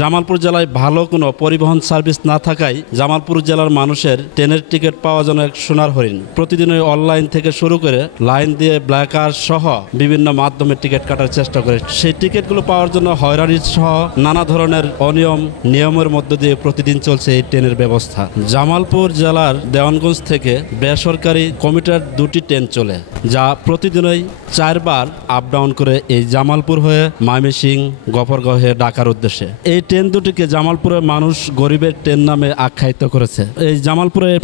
জামালপুর জেলায় ভালো কোনো পরিবহন সার্ভিস না থাকায় জামালপুর জেলার মানুষের ট্রেনের টিকিট পাওয়া যেন এক সোনার হরিণ। প্রতিদিনই অনলাইন থেকে শুরু করে লাইন দিয়ে ব্ল্যাকার সহ বিভিন্ন মাধ্যমে টিকিট কাটার চেষ্টা করে। সেই টিকিটগুলো পাওয়ার জন্য হয়রানির সহ নানা ধরনের নিয়মের মধ্য দিয়ে প্রতিদিন চলছে এই ট্রেনের ব্যবস্থা। জামালপুর জেলার দেওয়ানগঞ্জ থেকে বেসরকারি কমিটার দুটি ট্রেন চলে, যা প্রতিদিনই 4 বার আপ ডাউন করে এই জামালপুর হয়ে ময়মনসিংহ, গফরগাঁও হয়ে ঢাকার উদ্দেশ্যে। এই ট্রেন দুটিকে জামালপুরের মানুষ গরিবের ট্রেন নামে আখ্যায়িত করেছে। এই জামালপুরের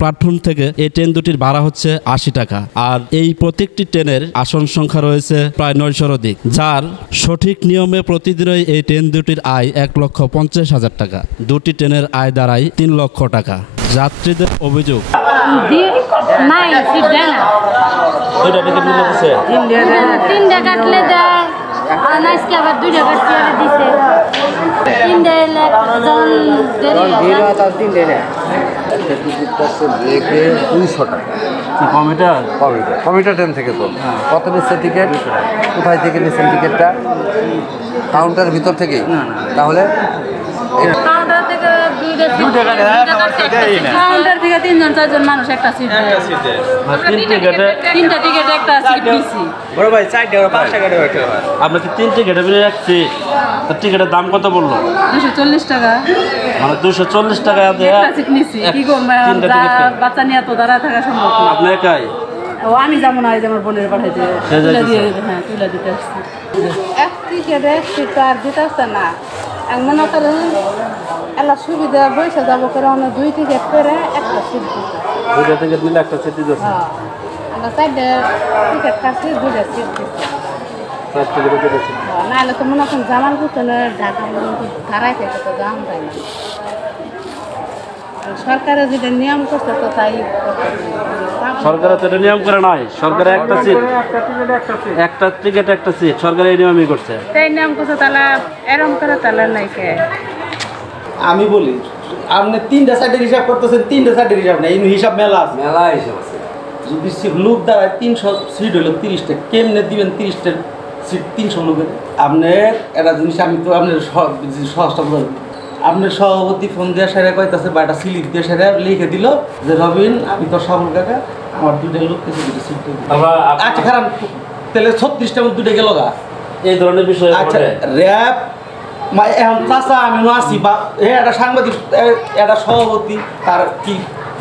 প্ল্যাটফর্ম থেকে এই ট্রেন দুটির ভাড়া হচ্ছে 80 টাকা, আর এই প্রত্যেকটি ট্রেনের আসন সংখ্যা রয়েছে প্রায় 900-র অধিক, যার সঠিক নিয়মে প্রতিদিনই এই ট্রেন দুটির আয় 1,50,000 টাকা। দুটি ট্রেনের আয় দাঁড়ায় 3 লক্ষ টাকা। যাত্রীদের অভিযোগ, কমিটার ট্রেন থেকে তো কত নিচ্ছে টিকিট? কোথায় থেকে নিচ্ছেন টিকিটটা? কাউন্টার ভিতর থেকেই? তাহলে কাউন্টার থেকে 3-4জন মানুষ একটা সিট, তিনটা টিকিট একটা সিট দিছি। বড় ভাই 4 টাকা 5 টাকা আপনি কি 3 টিকিট বেরিয়ে রাখছি? টিকিটের দাম কত বললো? 240 টাকা। মানে 240 টাকা দিয়ে একটা সিট নিছি। কি গো, বাচ্চা নিয়ে তো দাঁড়া থাকা সম্ভব না। আপনি একাই? ও আমি যাবো না, এই যে আমার বোনের পাঠাইতে তুলে দিতে আসছি। এক টিকিট এক সিট তো আর দিতে আসছে না। মনে করেন এলা সুবিধা বসে যাবো করে আমরা 2 টিকিট করে একটা সিট দিতে। 2টা টিকিট নিলে একটা সিট দিতে? হ্যাঁ, আমরা 4টা টিকিট কাটছি, 2টা সিট দিতে। 4 টিকিট দিতে? নাহলে তো মনে করেন জামালপুর চলে ঢাকা পর্যন্ত ধারাই থেকে তো দাম যায় না। সরকারের যেটা নিয়ম করছে তো তাই। সরকারের তো এটা নিয়ম করে নাই। সরকারে একটা সিট, একটা টিকিট একটা সিট, সরকার এই নিয়মই করছে। তাই নিয়ম করছে, তাহলে এরম করে তাহলে নাই কে? আমি বলি আপনি 3টা সাইডের হিসাব করতেছেন, 3টা সাইডের হিসাব নেই, হিসাব মেলা আছে, মেলা হিসাব আছে। যদি লোক দাঁড়ায় 300 সিট হলো 30টা, কেমনে দিবেন 30টা সিট 300 লোকের? আপনি একটা জিনিস আমি তো আপনার সহজটা বলবেন, আপনার সভাপতি ফোন দিয়ে সেরা কইতাছে বা একটা স্লিপ দিয়ে সেরা লিখে দিল যে রবিন আমি তো সাবল কাকা আমার 2টা লোক কিছু 2টা সিট দেবো। আচ্ছা খারাপ, তাহলে 36টার মধ্যে 2টা গেল গা। এই ধরনের বিষয় আচ্ছা র্যাব এখন চাষা আমি আসি বা একটা সাংবাদিক, একটা সভাপতি, তার কি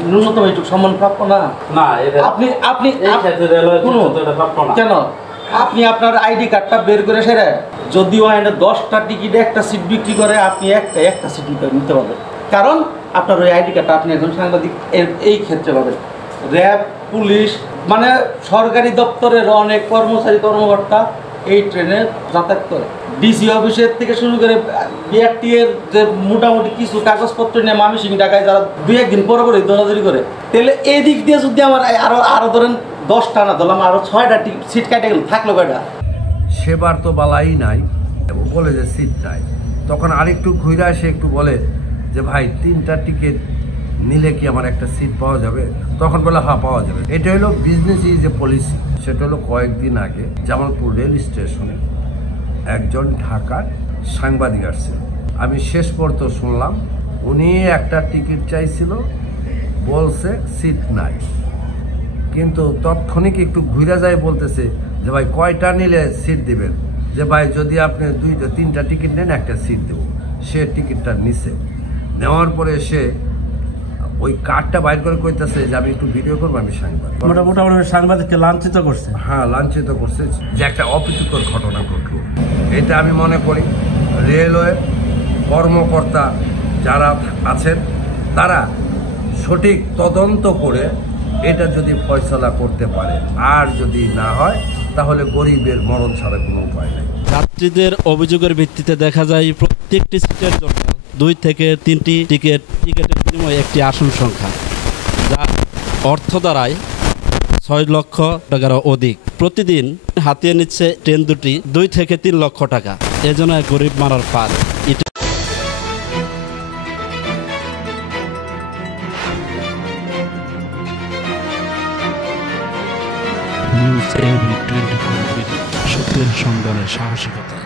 ন্যূনতম একটু সম্মান প্রাপ্য না? না, আপনি কেন আপনি আপনার আইডি কার্ডটা বের করে সেরে যদিও 10টা টিকিটে একটা সিট বিক্রি করে, আপনি একটা সিট নিতে পারবেন, কারণ আপনার ওই আইডি কার্ডটা আপনি একজন সাংবাদিক এই ক্ষেত্রে পাবেন। র্যাব, পুলিশ, মানে সরকারি দপ্তরের অনেক কর্মকর্তা এই ট্রেনে যাতায়াত করে। ডিসি অফিসের থেকে শুরু করে বিআরটি এর যে মোটামুটি কিছু কাগজপত্র নিয়ে ময়মনসিংহ ঢাকায় যারা 2-1 দিন পরে দৌড়াদৌড়ি করে, তাহলে এই দিক দিয়ে যদি আমার আরো ধরেন 10টা না ধরলাম আরো 6টা সিট কাটে গেল, থাকলো কয়টা? সেবার তো বালাই নাই, বলে যে সিট নাই, তখন আরেকটু ঘুরে আসে একটু বলে যে ভাই 3টা টিকিট নিলে কি আমার একটা সিট পাওয়া যাবে? তখন বলে হ্যাঁ পাওয়া যাবে। এটা হলো বিজনেস ইজ এ পলিসি। সেটা হলো কয়েকদিন আগে জামালপুর রেল স্টেশনে একজন ঢাকার সাংবাদিক আসছিল। আমি শেষ পর্যন্ত শুনলাম উনি একটা টিকিট চাইছিল, বলছে সিট নাই, কিন্তু তৎক্ষণিক একটু ঘুরে যায় বলতেছে যে ভাই কয়টা নিলে সিট দিবেন? যে ভাই যদি আপনি 2-3টা টিকিট নেন একটা সিট দেব। সে টিকিটটা নিছে, নেওয়ার পরে সে ওই কার্ডটা বাইর করে কইতেছে যে আমি একটু ভিডিও করবো, আমি সাংবাদিক। মোটামুটি সাংবাদিককে লাঞ্ছিত করছে। হ্যাঁ, লাঞ্ছিত করছে, যে একটা অপ্রীতিকর ঘটনা ঘটল। এটা আমি মনে করি রেলওয়ে কর্মকর্তা যারা আছেন তারা সঠিক তদন্ত করে এটা যদি ফয়সলা করতে পারে, আর যদি না হয় তাহলে গরিবের মরণ ছাড়া কোনো উপায় নেই। যাত্রীদের অভিযোগের ভিত্তিতে দেখা যায় প্রত্যেকটি সিটের জন্য 2 থেকে 3টি টিকিটের বিনিময়ে একটি আসন সংখ্যা, যা অর্থ দাঁড়ায় 6 লক্ষ টাকারও অধিক। প্রতিদিন হাতিয়ে নিচ্ছে ট্রেন দুটি 2 থেকে 3 লক্ষ টাকা। এজন্য গরিব মারার পার। নিউজ এভরি 24 সত্যের সন্ধানে সাহসিকতা।